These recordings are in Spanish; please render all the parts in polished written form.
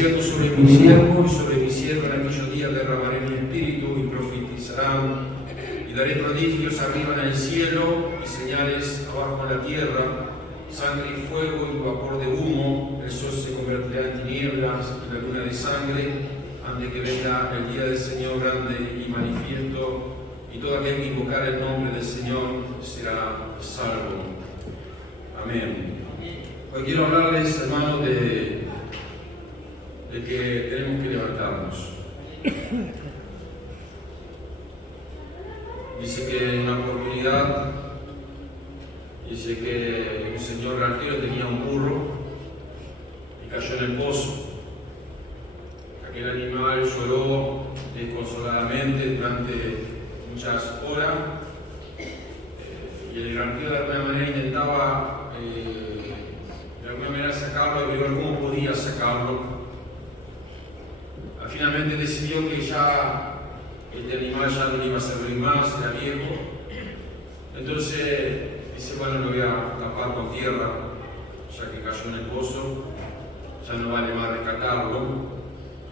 cierto, sobre mi siervo y sobre mi siervo en aquellos días derramaré mi espíritu y profetizarán, y daré prodigios arriba en el cielo y señales abajo en la tierra, sangre y fuego y vapor de humo. El sol se convertirá en tinieblas y la luna de sangre, antes que venga el día del Señor grande y manifiesto, y todo aquel que invocar el nombre del Señor será salvo. Amén. Hoy quiero hablarles, hermanos, de que tenemos que levantarnos. Dice que en una oportunidad, dice que un señor granjero tenía un burro y cayó en el pozo. Aquel animal lloró desconsoladamente durante muchas horas y el granjero de alguna manera intentaba de alguna manera sacarlo y ver cómo podía sacarlo. Finalmente decidió que ya este animal ya no le iba a servir más, era viejo. Entonces dice, bueno, lo voy a tapar con tierra, ya que cayó en el pozo, ya no vale más rescatarlo.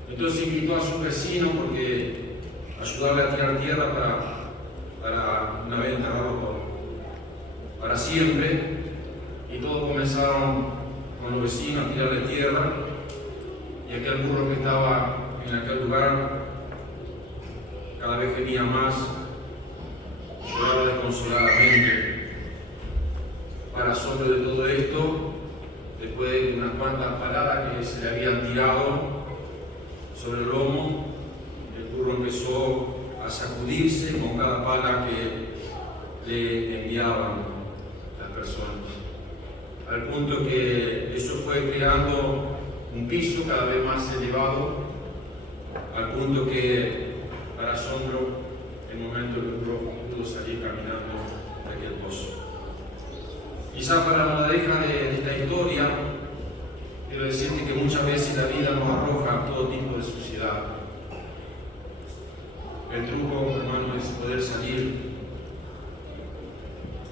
Entonces invitó a su vecino porque ayudarle a tirar tierra para una vez enterrarlo para siempre. Y todos comenzaron con los vecinos a tirarle tierra, y aquel burro que estaba en aquel lugar cada vez gemía más, lloraba desconsoladamente. Para asombro de todo esto, después de unas cuantas paradas que se le habían tirado sobre el lomo, el burro empezó a sacudirse con cada pala que le enviaban las personas, al punto que eso fue creando un piso cada vez más elevado, al punto que, para asombro, en el momento el burro pudo salir caminando de aquel pozo. Quizá para la moraleja de esta historia, quiero decirte que muchas veces la vida nos arroja todo tipo de suciedad. El truco, hermano, es poder salir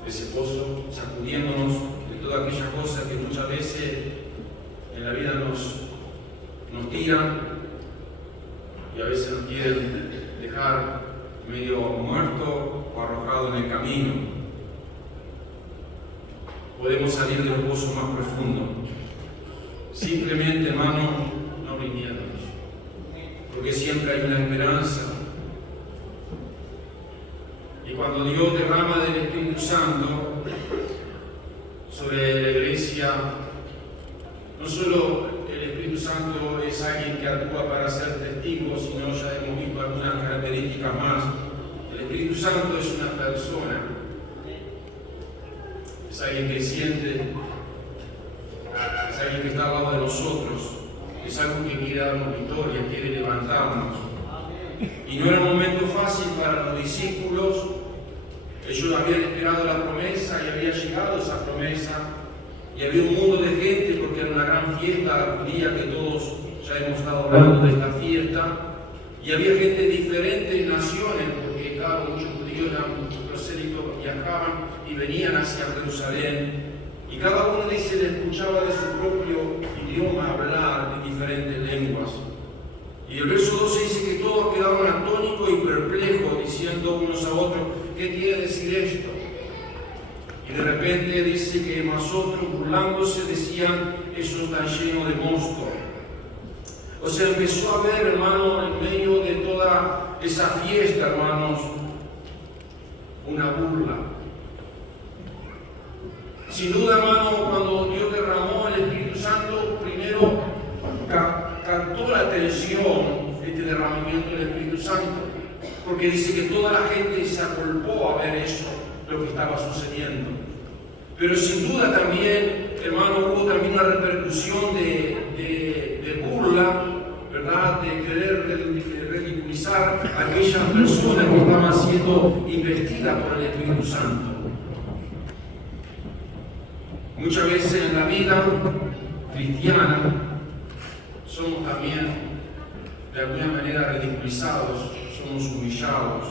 de ese pozo sacudiéndonos de todas aquellas cosas que muchas veces en la vida nos tiran y a veces nos quieren dejar medio muerto o arrojado en el camino. Podemos salir de los pozos más profundos, simplemente, hermano, no rindiéndonos, porque siempre hay una esperanza. Y cuando Dios derrama del Espíritu Santo sobre la iglesia, no solo el Espíritu Santo es alguien que actúa para ser testigo, sino ya hemos visto algunas características más. El Espíritu Santo es una persona, es alguien que siente, es alguien que está al lado de nosotros, es algo que quiere darnos victoria, quiere levantarnos. Y no era un momento fácil para los discípulos. Ellos habían esperado la promesa y había llegado esa promesa. Y había un mundo de gente, porque era una gran fiesta judía que todos ya hemos estado hablando de esta fiesta. Y había gente de diferentes naciones, porque claro, muchos judíos eran muchos prosélitos, viajaban y venían hacia Jerusalén. Y cada uno dice, le escuchaba de su propio idioma hablar en diferentes lenguas. Y el verso 12 dice que todos quedaban atónitos y perplejos, diciendo unos a otros, ¿qué quiere decir esto? Y de repente dice que más otros, burlándose, decían, ellos están llenos de mosto. O sea, empezó a ver, hermano, en medio de toda esa fiesta, hermanos, una burla. Sin duda, hermano, cuando Dios derramó el Espíritu Santo, primero captó la atención este derramamiento del Espíritu Santo, porque dice que toda la gente se acolpó a ver eso, lo que estaba sucediendo. Pero sin duda también, hermano, hubo también una repercusión de burla, ¿verdad? De querer ridiculizar a aquellas personas que estaban siendo investidas por el Espíritu Santo. Muchas veces en la vida cristiana somos también de alguna manera ridiculizados, somos humillados.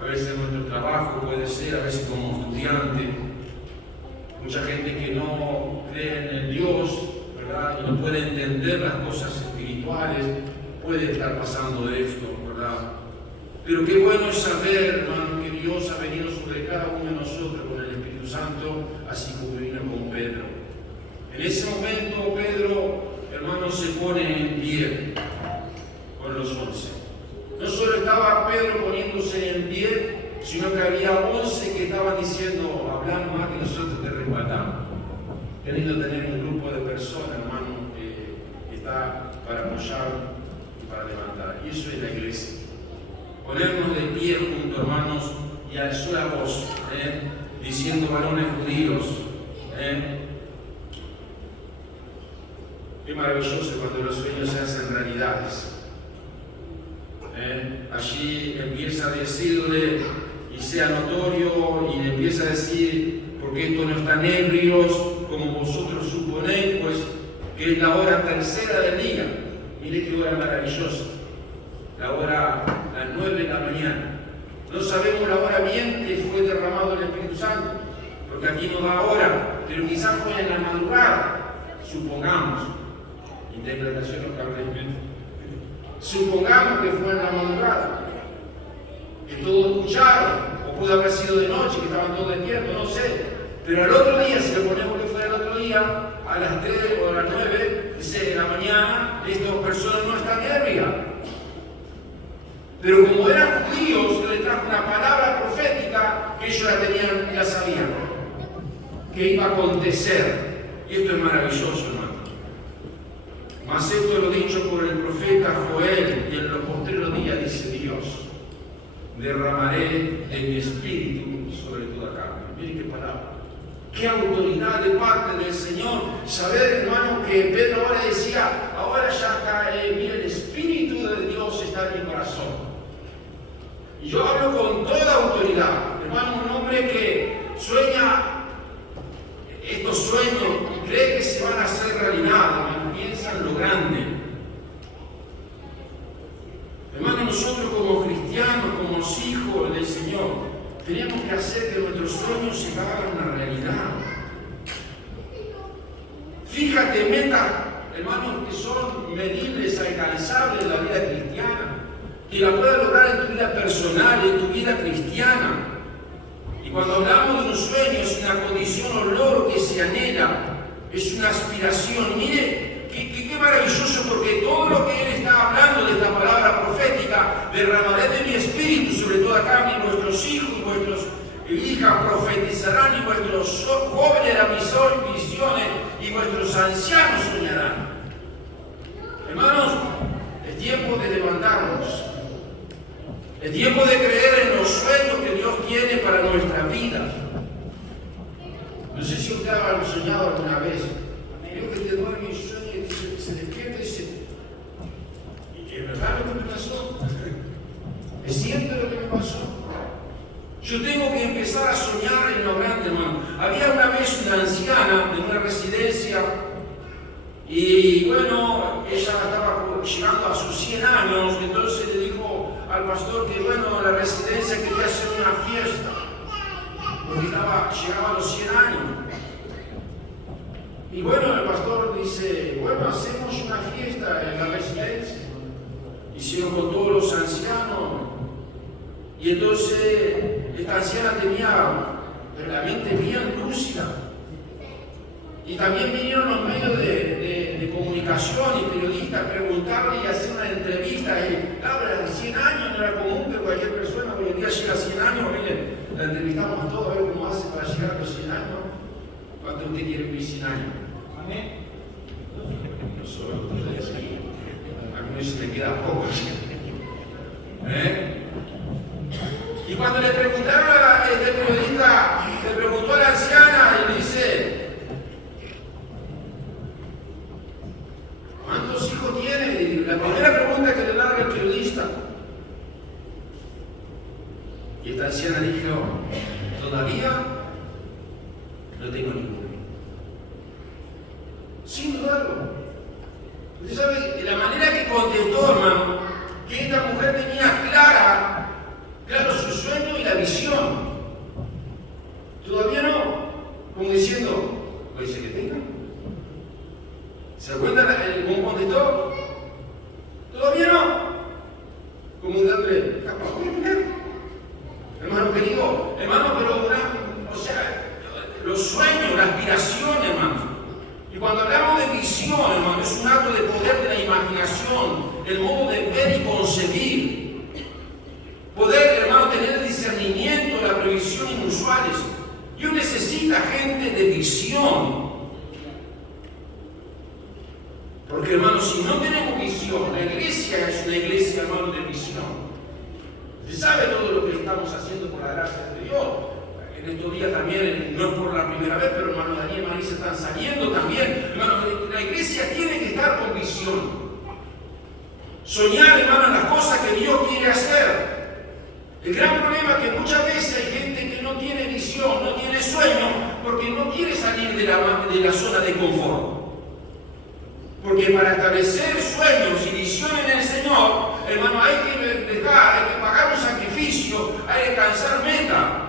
A veces en nuestro trabajo puede ser, a veces como estudiante. Mucha gente que no cree en el Dios, ¿verdad? Y no puede entender las cosas espirituales, puede estar pasando esto, ¿verdad? Pero qué bueno es saber, hermano, que Dios ha venido sobre cada uno de nosotros con el Espíritu Santo, así como vino con Pedro. En ese momento Pedro, hermano, se pone en pie con los 11. No solo estaba Pedro poniéndose en pie, sino que había 11 que estaban diciendo, hablando más que nosotros te respaldamos. Queriendo tener un grupo de personas, hermano, que está para apoyar y para levantar. Y eso es la iglesia. Ponernos de pie junto, hermanos, y alzó la voz, diciendo, varones judíos, qué maravilloso cuando los sueños se hacen realidades. Allí empieza a decirle, y sea notorio, y le empieza a decir, porque estos no están ebrios, como vosotros suponéis, pues que es la hora tercera del día. Mire qué hora maravillosa. La hora, las 9 de la mañana. No sabemos la hora bien que fue derramado el Espíritu Santo, porque aquí no da hora, pero quizás fue en la madrugada, supongamos. Interpretación localmente. Supongamos que fue en la madrugada, que todos escucharon, o pudo haber sido de noche, que estaban todos despiertos, no sé. Pero al otro día, si le ponemos que fue el otro día, a las 3 o a las 9, dice de la mañana, estas personas no están ebrias. Pero como eran judíos, yo les trajo una palabra profética que ellos la tenían, la sabían, que iba a acontecer. Y esto es maravilloso, hermano. Mas esto lo dicho por el profeta Joel, y en los postreros días dice Dios, derramaré de mi espíritu sobre toda carne. Miren qué palabra. Qué autoridad de parte del Señor. Saber, hermano, que Pedro ahora decía, ahora ya está, mira, el espíritu de Dios está en mi corazón. Y yo hablo con toda autoridad. Hermano, un hombre que sueña estos sueños y cree que se van a hacer realidad, hermano, piensa en lo grande. Hermano, nosotros como cristianos, como hijos del Señor, tenemos que hacer que nuestros sueños se hagan una realidad. Fíjate, metas, hermanos, que son medibles, alcanzables en la vida cristiana, que la puedas lograr en tu vida personal, en tu vida cristiana. Y cuando hablamos de un sueño, es una condición o logro que se anhela, es una aspiración. Mire, qué maravilloso, porque todo lo que él está hablando de esta palabra profética, derramaré de mi espíritu sobre toda carne, y vuestros hijos y vuestras hijas profetizarán, y vuestros jóvenes darán visiones, y vuestros ancianos soñarán. Hermanos, es tiempo de levantarnos. Es tiempo de creer en los sueños que Dios tiene para nuestra vida. No sé si usted ha soñado alguna vez. Creo que te duerme y sueña y se despierta y dice, ¿y es verdad lo que me pasó? ¿Es cierto lo que me pasó? Yo tengo que empezar a soñar en lo grande, hermano. Había una vez una anciana en una residencia y bueno, ella estaba llegando a sus 100 años, entonces le dijo al pastor que bueno, la residencia quería hacer una fiesta, porque llegaba a los 100 años. Y bueno, el pastor dice, bueno, hacemos una fiesta en la residencia. Hicieron con todos los ancianos. Y entonces esta anciana tenía la mente bien lúcida. Y también vinieron los medios de comunicación y periodistas a preguntarle y hacer una entrevista. Y claro, de 100 años no era común que cualquier persona hoy en día llega a 100 años. Miren, la entrevistamos a todos a ver cómo hace para llegar a los 100 años. ¿Cuánto usted quiere vivir 100 años? Amén. Nosotros, a mí se me queda poco. Y cuando le preguntaron a este periodista, le preguntó a la anciana y le dice, ¿cuántos hijos tiene? Y la primera pregunta que le larga el periodista. Y esta anciana dijo, todavía no tengo ninguno. Sin dudarlo. Usted sabe, la manera que contestó, hermano, que esta mujer tenía claro su sueño y la visión. Todavía no, como diciendo, puede ser que tenga. ¿Se da cuenta cómo contestó? ¿Todavía no? Como darle capa. Hermano querido, hermano, pero los sueños, la aspiración, hermano. Y cuando hablamos de visión, hermano, es un acto de poder de la imaginación, el modo de ver y concebir. Poder, hermano, tener el discernimiento, la previsión inusuales. Dios necesita gente de visión. Porque, hermano, si no tenemos visión, la iglesia es una iglesia, hermano, de visión. Se sabe todo lo que estamos haciendo por la gracia de Dios. En estos días también, no es por la primera vez, pero hermano Daniel y Marisa están saliendo también. Hermano, la iglesia tiene que estar con visión. Soñar, hermano, en las cosas que Dios quiere hacer. El gran problema es que muchas veces hay gente que no tiene visión, no tiene sueño, porque no quiere salir de la zona de confort. Porque para establecer sueños y visiones en el Señor, hermano, hay que pagar un sacrificio, hay que alcanzar meta.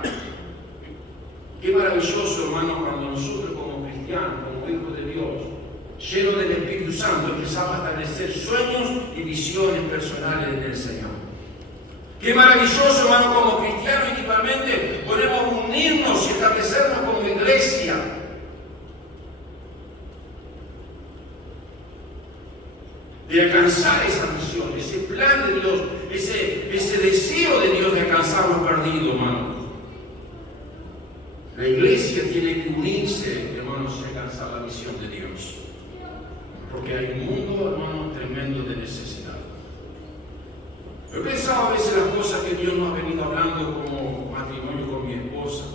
Qué maravilloso, hermano, cuando nosotros como cristianos, como hijos de Dios, llenos del Espíritu Santo, empezamos a establecer sueños y visiones personales en el Señor. Qué maravilloso, hermano, como cristianos individualmente podemos unirnos y establecernos como iglesia. De alcanzar esa misión, ese plan de Dios, ese deseo de Dios de alcanzar lo perdido, hermano. La iglesia tiene que unirse, hermanos, y alcanzar la misión de Dios. Porque hay un mundo, hermano, tremendo de necesidad. He pensado a veces las cosas que Dios nos ha venido hablando como matrimonio con mi esposa.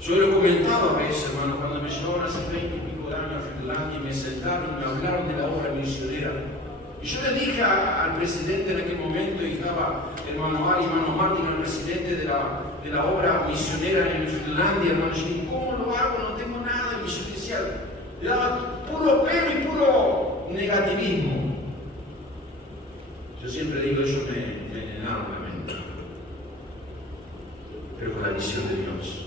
Yo lo he comentado a veces, hermano, cuando me llevaron hace 20 y pico de años a Finlandia y me sentaron y me hablaron de la obra misionera. Y yo le dije al presidente en aquel momento, y estaba hermano Ari, hermano Martín, el presidente de la obra misionera en Finlandia, hermano, yo dije, ¿cómo lo hago? No tengo nada. Y yo decía, le daba puro pero y puro negativismo. Yo siempre digo, eso me llenaba la mente. Pero con la visión de Dios.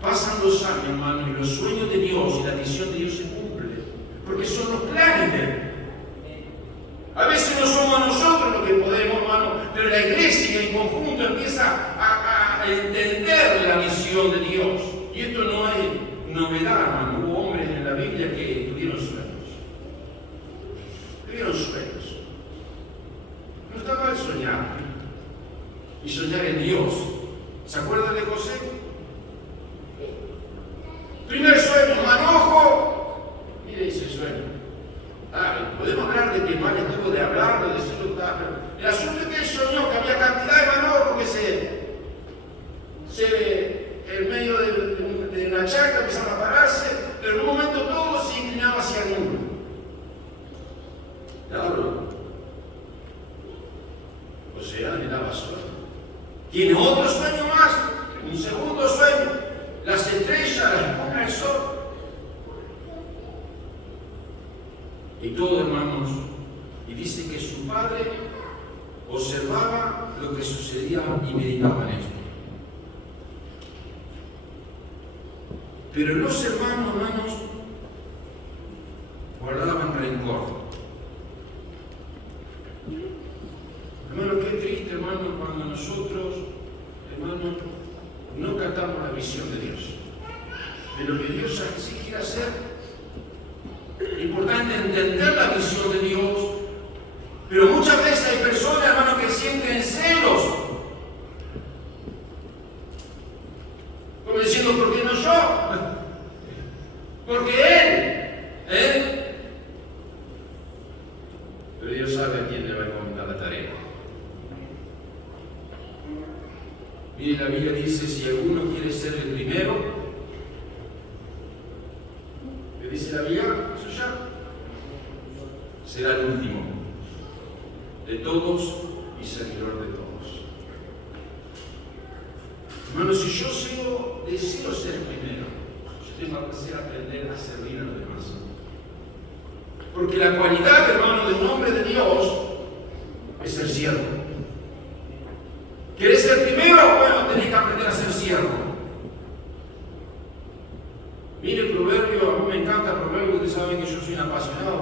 Pasan los años, hermano, y los sueños de Dios y la visión de Dios se cumplen. Porque son los planes de Él. A veces no somos nosotros los que podemos, hermano, pero la iglesia en conjunto empieza a entender la visión de Dios. Y esto no es novedad, hermano. Hubo hombres en la Biblia que tuvieron sueños. Tuvieron sueños. No está mal soñar. Y soñar en Dios. ¿Se acuerdan de José? Primer sueño, manojo. Mire ese sueño. Podemos hablar de que mal estuvo de hablar, de decirlo, pero el asunto es que él soñó que había cantidad de manojos que en medio de una chacra empezaron a pararse, pero en un momento todo se inclinaba hacia el mundo. Claro. O sea, le daba sueño. Tiene otro sueño más, un segundo sueño. Las estrellas, la espuma del sol. Y todo, hermanos, y dice que su padre observaba lo que sucedía y meditaba en esto. Pero los hermanos, guardaban rencor. Hermano, qué triste, hermano, cuando nosotros, hermano, no captamos la visión de Dios. De lo que Dios sí quiere hacer. Es importante entender la visión de Dios, pero muchas veces hay personas, hermanos, que sienten celos, como diciendo, ¿por qué no yo? Porque él. Pero Dios sabe a quién le va a encomendar la tarea. Mire, la Biblia dice, si alguno quiere ser el primero, dice la Biblia, eso ya será el último de todos y servidor de todos. Hermano, si yo deseo ser el primero, yo tengo que aprender a servir a los demás. Porque la cualidad, hermano, de un hombre de Dios es ser siervo. ¿Quieres ser primero? Bueno, tenés que aprender a ser siervo. Mire el proverbio, a mí me encanta el proverbio, ustedes saben que yo soy un apasionado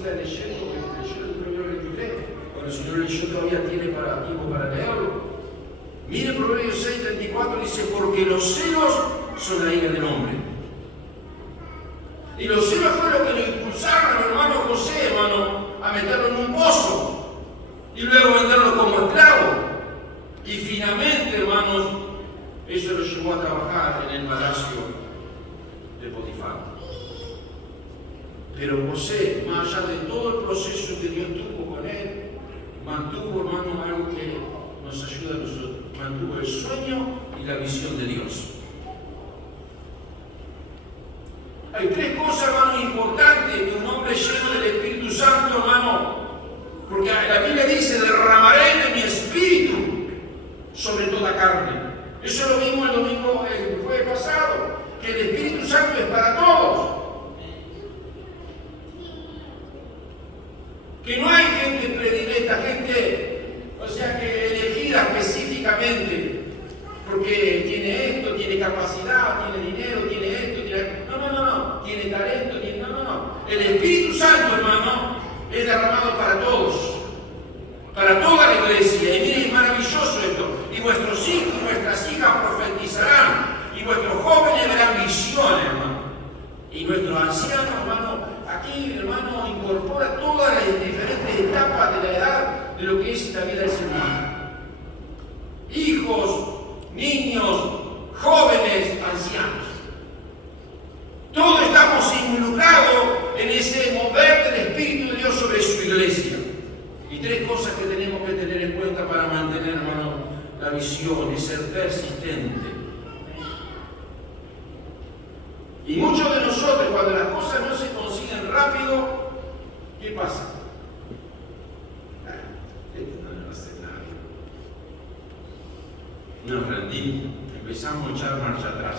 siga leyendo el Proverbio 23, cuando el Señor leyó todavía tiene tiempo para leerlo. Mire Proverbios 6:34, dice, porque los celos son la ira del hombre. Y los celos fue lo que lo impulsaron al hermano José, hermano, a meterlo en un pozo y luego venderlo como esclavo. Y finalmente, hermanos, eso lo llevó a trabajar en el palacio de Potifar. Pero José, más allá de todo el proceso que Dios tuvo con él, mantuvo, hermano, algo que nos ayuda a nosotros. Mantuvo el sueño y la visión de Dios. Hay tres cosas, hermano, importantes de un hombre lleno del Espíritu Santo, hermano. Porque la Biblia dice, derramaré de mi espíritu sobre toda carne. Eso lo vimos el domingo, el jueves pasado, que el Espíritu Santo es para todos. Que no hay gente predilecta, gente, o sea, que elegida específicamente, porque tiene esto, tiene capacidad, tiene dinero, tiene esto, tiene... No, tiene talento, no. El Espíritu Santo, hermano, es derramado para todos, para toda la iglesia. Y miren, es maravilloso esto. Y vuestros hijos y vuestras hijas profetizarán, y vuestros jóvenes verán visiones, hermano. Y nuestros ancianos, hermano, aquí, hermano, incorpora todas las diferentes etapas de la edad de lo que es la vida del ser humano. Hijos, niños, jóvenes, ancianos. Todos estamos involucrados en ese mover del Espíritu de Dios sobre su iglesia. Y tres cosas que tenemos que tener en cuenta para mantener, hermano, la visión y ser persistente. Y muchos de nosotros, cuando las cosas no se consiguen rápido, ¿qué pasa? No va a hacer nada. Nos rendimos, empezamos a echar marcha atrás.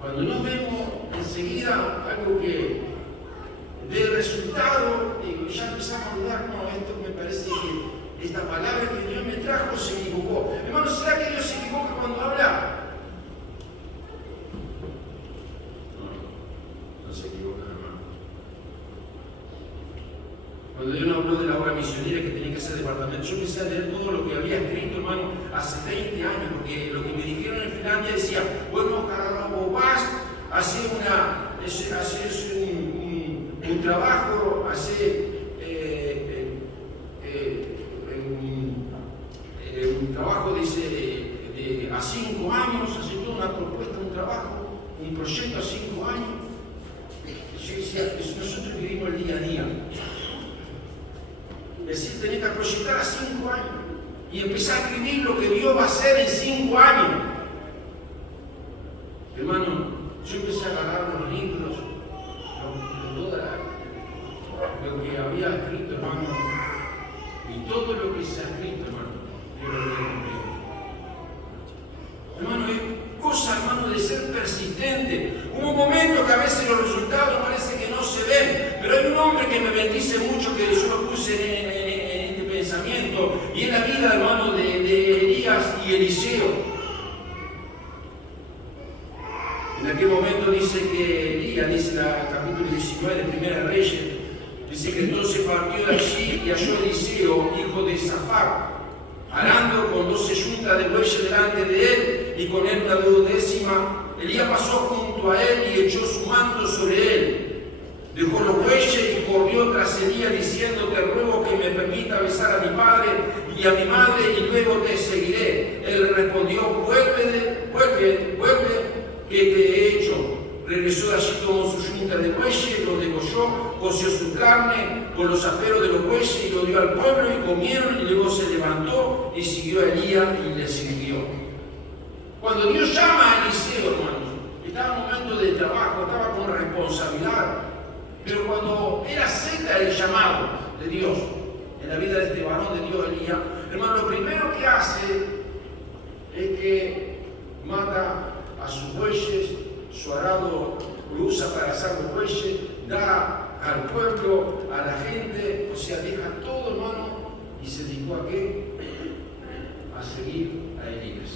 Cuando no vemos enseguida algo que dé resultado, ya empezamos a dudar, no, esto me parece que esta palabra que Dios me trajo se equivocó. Hermano, ¿será que Dios se equivoca cuando habla? No se equivoca, hermano. Cuando Dios nos habló de la obra misionera que tenía que ser departamento, yo empecé a leer todo lo que había escrito, hermano, hace 20 años, porque lo que me dijeron en Finlandia decía, bueno, vos vas a hacer un trabajo, un trabajo a 5 años, hacer toda una propuesta, un trabajo, un proyecto a 5 años. Y yo decía, nosotros vivimos el día a día. Es decir, tenés que proyectar a 5 años y empezar a escribir lo que Dios va a hacer en 5 años. Hermano, yo empecé a agarrar los libros, lo que había escrito, hermano, y todo lo que se ha escrito, hermano, yo lo voy a cumplir. Hermano, es cosa, hermano, de ser persistente. Hubo un momento que a veces los resultados parece que no se ven, pero hay un hombre que me bendice mucho, que yo lo puse en este pensamiento, y es la vida, hermano, de Elías y Eliseo. En aquel momento dice que Elías, dice el capítulo 19 de Primera Reyes, dice que entonces partió de allí y halló Eliseo, hijo de Safat, arando con 12 yuntas de bueyes delante de él y con él una 12ª. Elías pasó junto a él y echó su manto sobre él. Dejó los bueyes y corrió tras Elías diciendo, te ruego que me permita besar a mi padre y a mi madre y luego te seguiré. Él le respondió, vuelve, que te he hecho. Regresó de allí, tomó su yunta de bueyes, lo degolló, coció su carne con los aperos de los bueyes y lo dio al pueblo y comieron, y luego se levantó y siguió a Elías y le sirvió. Cuando Dios llama a Eliseo, hermanos, estaba en un momento de trabajo, estaba con responsabilidad, pero cuando él acepta el llamado de Dios en la vida de este varón de Dios, Elías, hermano, lo primero que hace es que mata a sus bueyes, su arado lo usa para asar los bueyes, da al pueblo, a la gente, o sea, deja todo, hermano, y se dedicó a qué? A seguir a Elías.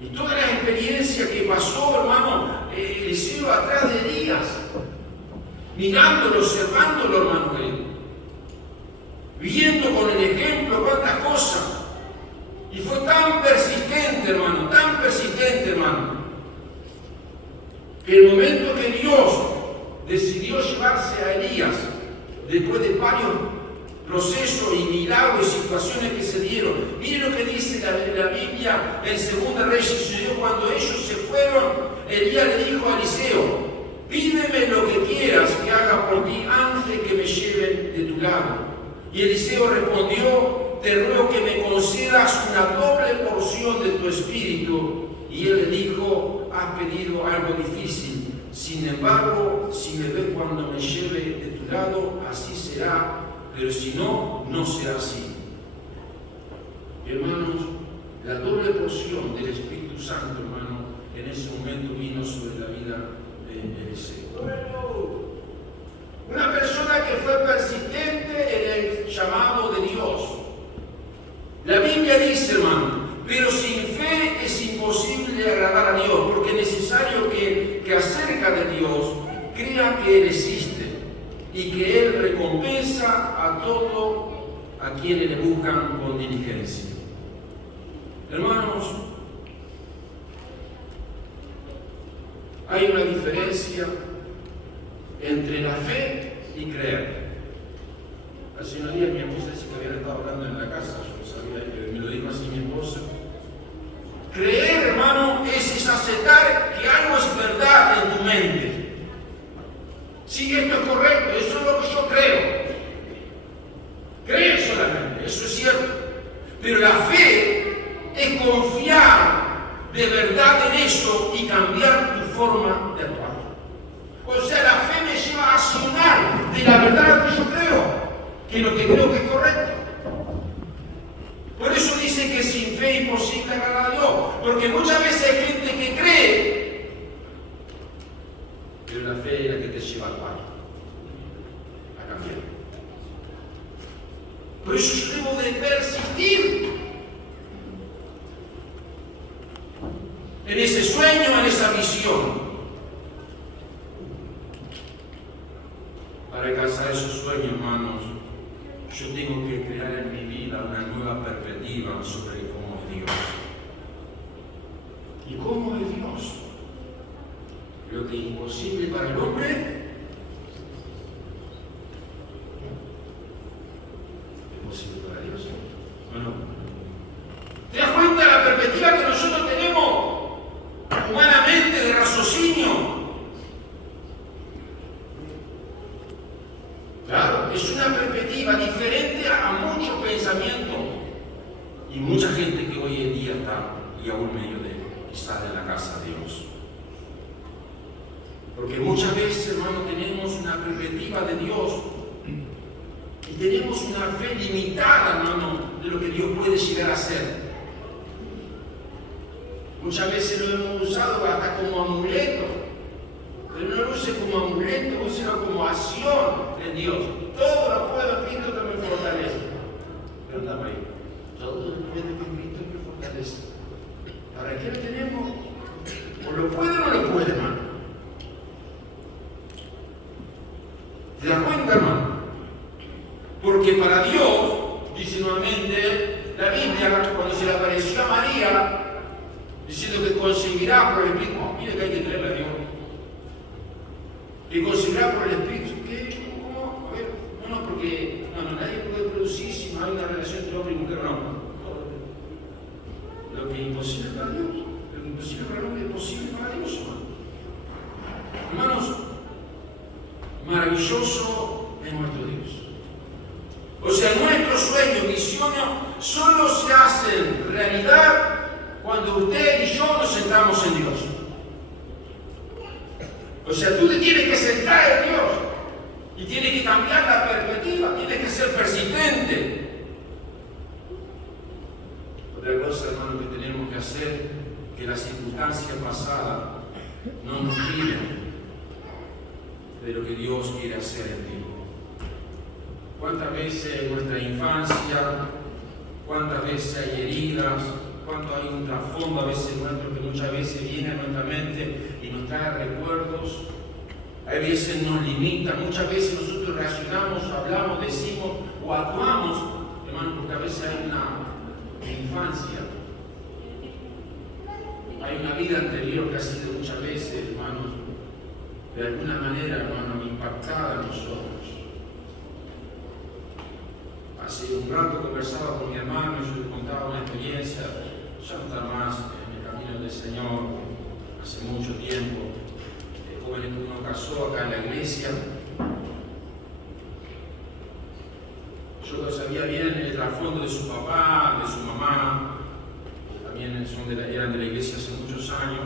Y toda la experiencia que pasó, hermano, Eliseo atrás de Elías, mirándolo, observándolo, hermano querido, viendo con el ejemplo cuántas cosas. Y fue tan persistente, hermano, que el momento que Dios decidió llevarse a Elías, después de varios procesos y milagros y situaciones que se dieron, miren lo que dice la Biblia en 2 Reyes. Sucedió cuando ellos se fueron, Elías le dijo a Eliseo: pídeme lo que quieras que haga por ti antes que me lleven de tu lado. Y Eliseo respondió: te ruego que me concedas una doble porción de tu espíritu. Y él le dijo: has pedido algo difícil. Sin embargo, si me ves cuando me lleve de tu lado, así será. Pero si no, no será así. Hermanos, la doble porción del Espíritu Santo, hermano, en ese momento vino sobre la vida de Eliseo. Una persona que fue persistente en el llamado de Dios. La Biblia dice, hermano, pero sin fe es imposible agradar a Dios, porque es necesario que acerca de Dios crea que Él existe y que Él recompensa a todos a quienes le buscan con diligencia. Hermanos, hay una diferencia entre la fe y creer. Hace unos días mi esposa dice que habían estado hablando en la casa, yo no sabía, me lo dijo así mi esposa. Creer, hermano, es aceptar que algo es verdad en tu mente. Sí, esto es correcto, eso es lo que yo creo. Creer solamente, eso es cierto. Pero la fe es confiar de verdad en eso y cambiar tu forma de actuar. O sea, la fe me lleva a accionar de la verdad que yo creo, que lo que creo que es correcto. Por eso dice que sin fe es imposible agradar a Dios, porque muchas veces hay gente que cree, pero la fe es la que te lleva al paro, a cambiar. Por eso yo debo de persistir en ese sueño, en esa visión. Para alcanzar esos sueños, hermanos, yo tengo que crear en mi vida una nueva perspectiva sobre cómo es Dios. ¿Y cómo es Dios? Lo que es imposible para el hombre es posible para Dios. Bueno, ¿te das cuenta de la perspectiva que nosotros tenemos humanamente de raciocinio? Claro, es una perspectiva diferente a muchos pensamientos y mucha gente que hoy en día está y aún medio de quizás de la casa de Dios. Porque muchas veces, hermano, tenemos una perspectiva de Dios y tenemos una fe limitada, hermano, de lo que Dios puede llegar a hacer. Muchas veces lo hemos usado hasta como amuleto. Pero no lo use como amuleto, úselo como acción de Dios. Todo lo puedo en Cristo que me fortalece. Perdón, ahí. Todo lo puedo en Cristo que me fortalece. ¿Para qué lo tenemos? ¿O lo puede o no lo puede, hermano? ¿Te das cuenta, hermano? Porque para Dios, dice nuevamente la Biblia, cuando se le apareció a María, diciendo que concebirá por el Espíritu. Mire que hay que creerle a Dios. Que concebirá por el Espíritu. ¿Qué? ¿Cómo? A ver, no, porque nadie puede producir si no hay una relación entre hombre y mujer, no. Lo que es imposible para Dios, lo que es imposible para el hombre es posible para Dios, hermano. Hermanos, maravilloso es nuestro Dios. O sea, nuestros sueños, visiones, solo se hacen realidad cuando usted y yo nos centramos en Dios. O sea, tú te tienes que centrar en Dios y tienes que cambiar la perspectiva, tienes que ser persistente. Otra cosa, hermano, que tenemos que hacer, que las circunstancias pasadas no nos guíen de lo que Dios quiere hacer en ti. ¿Cuántas veces en nuestra infancia, cuántas veces hay heridas, cuánto hay un trasfondo a veces nuestro que muchas veces viene a nuestra mente y nos trae recuerdos? a veces nos limita, muchas veces nosotros reaccionamos, hablamos, decimos o actuamos, hermano, porque a veces hay una infancia, hay una vida anterior que ha sido muchas veces, hermanos, de alguna manera, hermano, impactada en nosotros. Hace un rato conversaba con mi hermano y yo le contaba una experiencia, ya no está más en el camino del Señor, hace mucho tiempo, el joven que uno casó acá en la iglesia. Yo sabía bien el trasfondo de su papá, de su mamá, también eran de la iglesia hace muchos años.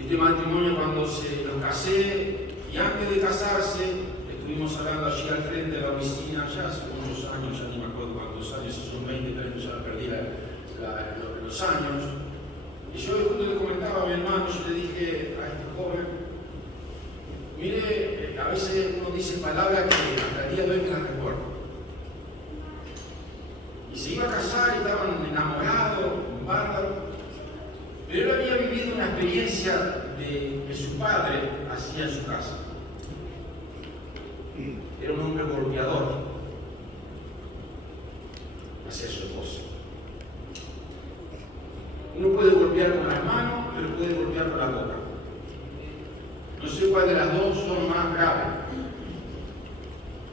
Este matrimonio, cuando los casé y antes de casarse, estuvimos hablando allí al frente de la oficina, ya hace muchos años, ya ni me acuerdo cuántos años, si son 20, 30, ya perdí los años. Y yo justo le comentaba a mi hermano, yo le dije a este joven, mire, a veces uno dice palabras que hasta el día de hoy me las recuerdo. Y se iba a casar y estaban enamorados, bárbaros, pero él había vivido una experiencia que su padre hacía en su casa. Era un hombre golpeador hacia su esposa. Uno puede golpear con las manos, pero puede golpear con la boca. No sé cuál de las dos son más graves.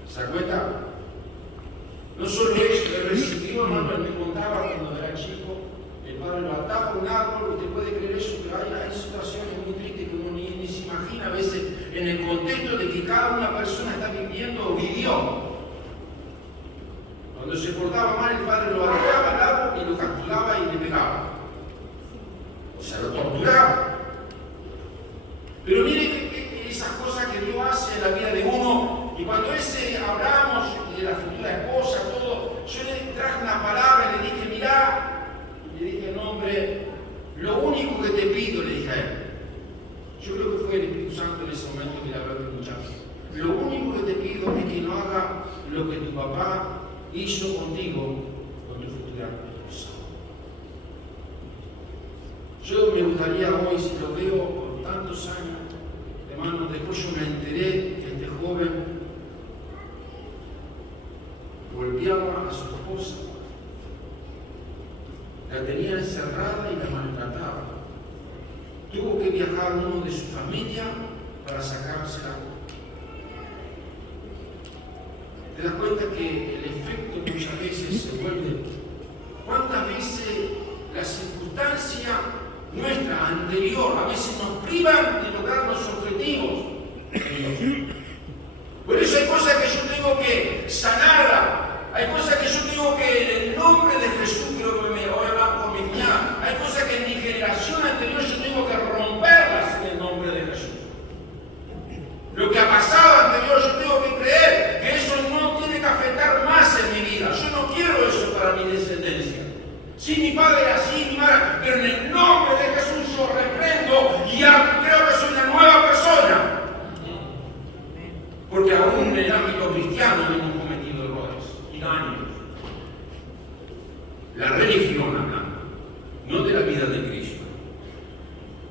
¿Se da cuenta? No solo eso, le recibió, hermano, él me contaba cuando era chico, el padre lo ataba a un árbol, usted puede creer eso, pero hay situaciones muy tristes que uno ni se imagina a veces en el contexto de que cada una persona está viviendo o vivió. Cuando se portaba mal, el padre lo ataba al árbol y lo capturaba y le pegaba. O sea, lo torturaba. Pero mire que esas cosas que Dios hace en la vida de uno, y cuando hablamos de la futura esposa, todo, yo le traje una palabra y le dije, mirá, y le dije, no hombre, lo único que te pido, le dije a él, yo creo que fue el Espíritu Santo en ese momento que le habló a muchacho, lo único que te pido es que no haga lo que tu papá hizo contigo, con tu futura esposa. Yo me gustaría hoy, si lo veo por tantos años, hermano, después yo me enteré que este joven golpeaba a su esposa, la tenía encerrada y la maltrataba. Tuvo que viajar uno de su familia para sacársela. Te das cuenta que el efecto muchas veces se vuelve. ¿Cuántas veces la circunstancia nuestra anterior a veces nos privan de lograr los objetivos de Dios? Por eso hay cosas que yo tengo que sanarla. Hay cosas que yo tengo que, en el nombre de Jesús, creo que me voy a hablar con mi cuñada, hay cosas que en mi generación anterior yo tengo que romperlas en el nombre de Jesús. Lo que ha pasado anterior, yo tengo que creer que eso no tiene que afectar más en mi vida. Yo no quiero eso para mi descendencia. Si mi padre era así, mi madre, pero en el nombre de Jesús yo reprendo y creo que soy una nueva persona. Porque aún en el ámbito cristiano hemos cometido errores y daños. La religión hablando, no de la vida de Cristo.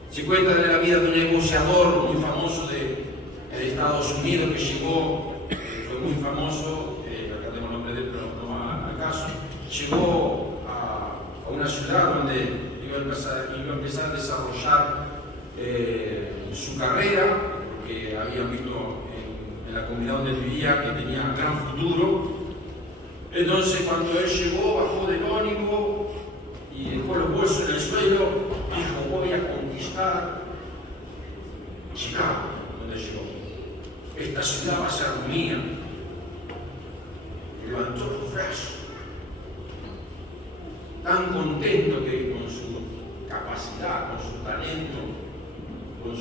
Se cuenta de la vida de un negociador muy famoso de Estados Unidos que llegó, fue muy famoso, acá tengo el nombre de él, pero no va al caso, llegó a una ciudad donde iba a empezar a desarrollar su carrera, porque habían visto en la comunidad donde vivía que tenía gran futuro. Entonces cuando él llegó, bajó del ómnibus y dejó los bolsos en el suelo, dijo, voy a conquistar Chicago, donde llegó. Esta ciudad va a ser mía. Levantó los brazos, tan contento que con su capacidad, con su talento, con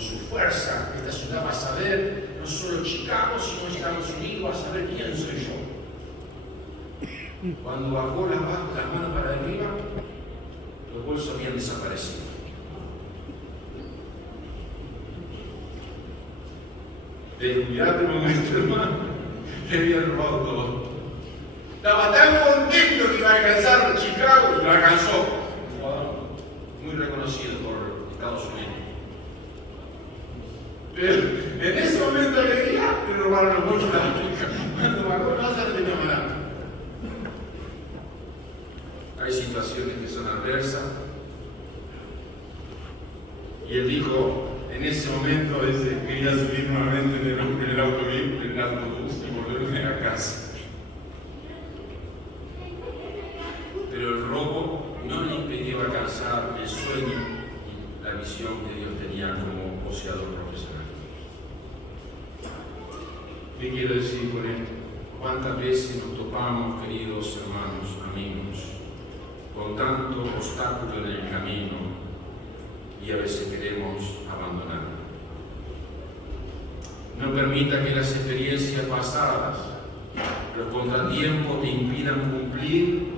su fuerza, esta ciudad va a saber, no solo Chicago, sino Estados Unidos, va a saber quién soy yo. Cuando bajó las manos para arriba, los bolsos habían desaparecido. Descuidate un momento, hermano, le habían robado todo. Estaba tan contento que iba a alcanzar Chicago y lo alcanzó. Un jugador muy reconocido por Estados Unidos. Pero en ese momento de alegría, le robaron los bolsos a la chica. Cuando bajó Lázaro tenía maná. Hay situaciones que son adversas. Y él dijo, en ese momento, quería subir nuevamente en el autobús y volverme a casa. Pero el robo no le impidió alcanzar el sueño y la visión que Dios tenía como boxeador profesional. ¿Qué quiero decir con esto? ¿Cuántas veces nos topamos, queridos hermanos, amigos, con tanto obstáculo en el camino y a veces queremos abandonar? No permita que las experiencias pasadas, los contratiempos te impidan cumplir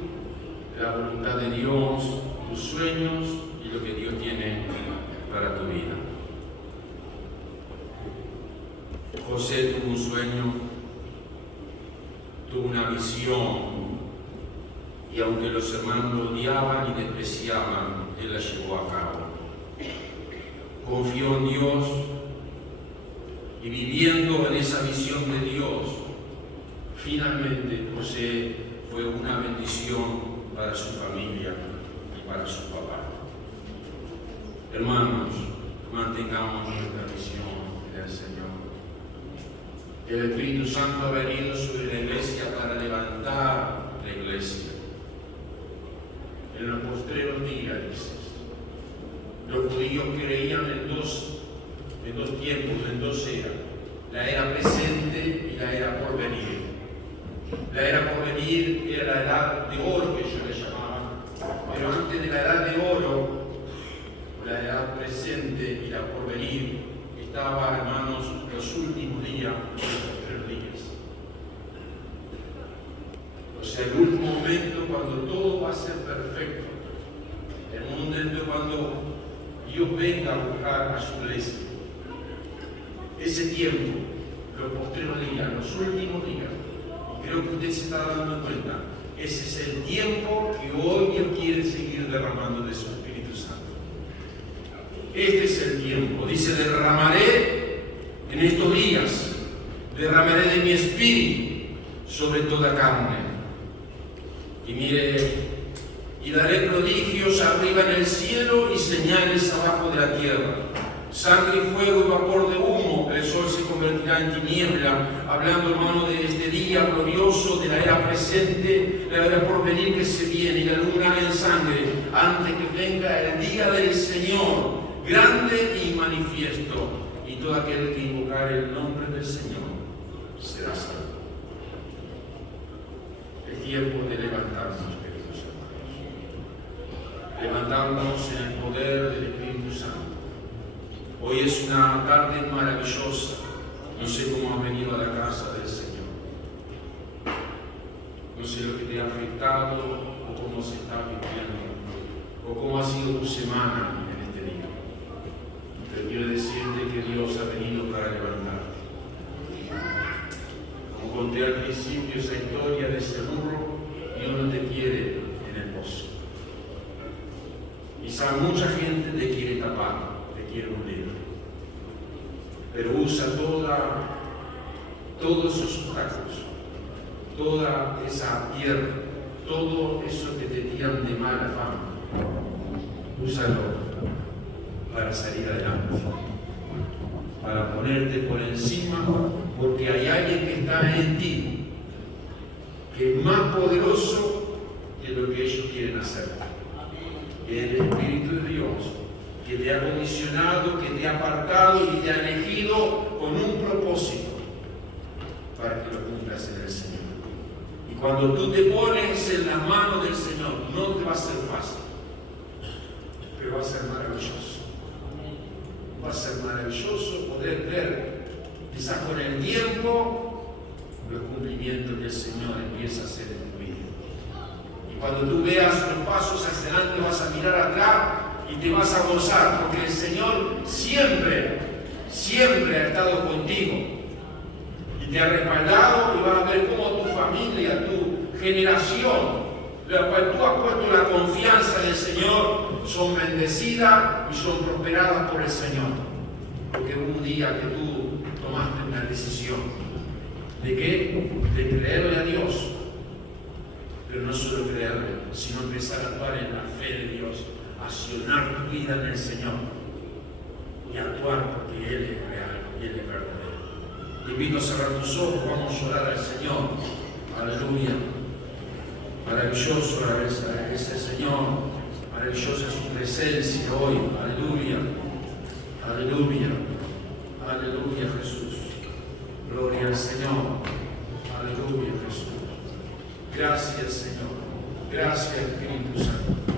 la voluntad de Dios, tus sueños y lo que Dios tiene para tu vida. José tuvo un sueño, tuvo una visión, y aunque los hermanos lo odiaban y despreciaban, él la llevó a cabo. Confió en Dios y viviendo en esa visión de Dios, finalmente José fue una bendición para su familia y para su papá. Hermanos, mantengamos nuestra visión del Señor. El Espíritu Santo ha venido sobre la iglesia para levantar la iglesia. En los postreros días, dice, los judíos creían en dos tiempos, en dos eras, la era presente y la era por venir. La era por venir era la edad de oro, que ellos le llamaban, pero antes de la edad de oro, la edad presente y la por venir, estaba, hermanos, los últimos días, los 3 días. O sea, el último momento cuando todo va a ser perfecto. El momento cuando Dios venga a buscar a su iglesia. Ese tiempo, los postreros días, los últimos días, y creo que usted se está dando cuenta, ese es el tiempo que hoy Dios quiere seguir derramando de su Espíritu Santo. Este es el tiempo. Dice, derramaré en estos días, derramaré de mi espíritu sobre toda carne. Y mire, y daré prodigios arriba en el cielo y señales abajo de la tierra. Sangre y fuego y vapor de humo, el sol se convertirá en tiniebla, hablando, hermano, de este día glorioso, de la era presente, la era por venir que se viene, y la luna en sangre, antes que venga el día del Señor, grande y manifiesto, y todo aquel que invocare el nombre del Señor será salvo. Es tiempo de levantarnos, queridos hermanos, levantarnos en el poder del Espíritu Santo. Hoy es una tarde maravillosa. No sé cómo has venido a la casa del Señor. No sé lo que te ha afectado o cómo se está viviendo o cómo ha sido tu semana en este día. Pero quiero decirte que Dios ha venido para levantarte. Como conté al principio esa historia de ese burro, Dios no te quiere en el pozo. Quizá mucha gente te quiere tapar, te quiere hundir, pero usa todos esos obstáculos, toda esa tierra, todo eso que te tiran de mala fama, úsalo para salir adelante, para ponerte por encima, porque hay alguien que está en ti, que es más poderoso que lo que ellos quieren hacer. El Espíritu de Dios, que te ha condicionado, que te ha apartado y te ha elegido con un propósito para que lo cumplas en el Señor. Y cuando tú te pones en las manos del Señor, no te va a ser fácil, pero va a ser maravilloso. Va a ser maravilloso poder ver, quizás con el tiempo, los cumplimientos que el Señor empieza a hacer en tu vida. Y cuando tú veas los pasos hacia adelante, vas a mirar atrás y te vas a gozar, porque el Señor siempre ha estado contigo y te ha respaldado, y vas a ver cómo tu familia, tu generación, la cual tú has puesto la confianza en el Señor, son bendecidas y son prosperadas por el Señor. porque hubo un día que tú tomaste una decisión. ¿De qué? De creerle a Dios. Pero no solo creerle, sino empezar a actuar en la fe de Dios, accionar tu vida en el Señor y actuar porque Él es real y Él es verdadero. Te invito a cerrar tus ojos, vamos a orar al Señor. Aleluya. Maravilloso es el Señor, maravillosa es su presencia hoy. Aleluya. Aleluya. Aleluya, Jesús. Gloria al Señor. Aleluya, Jesús. Gracias, Señor. Gracias, Espíritu Santo.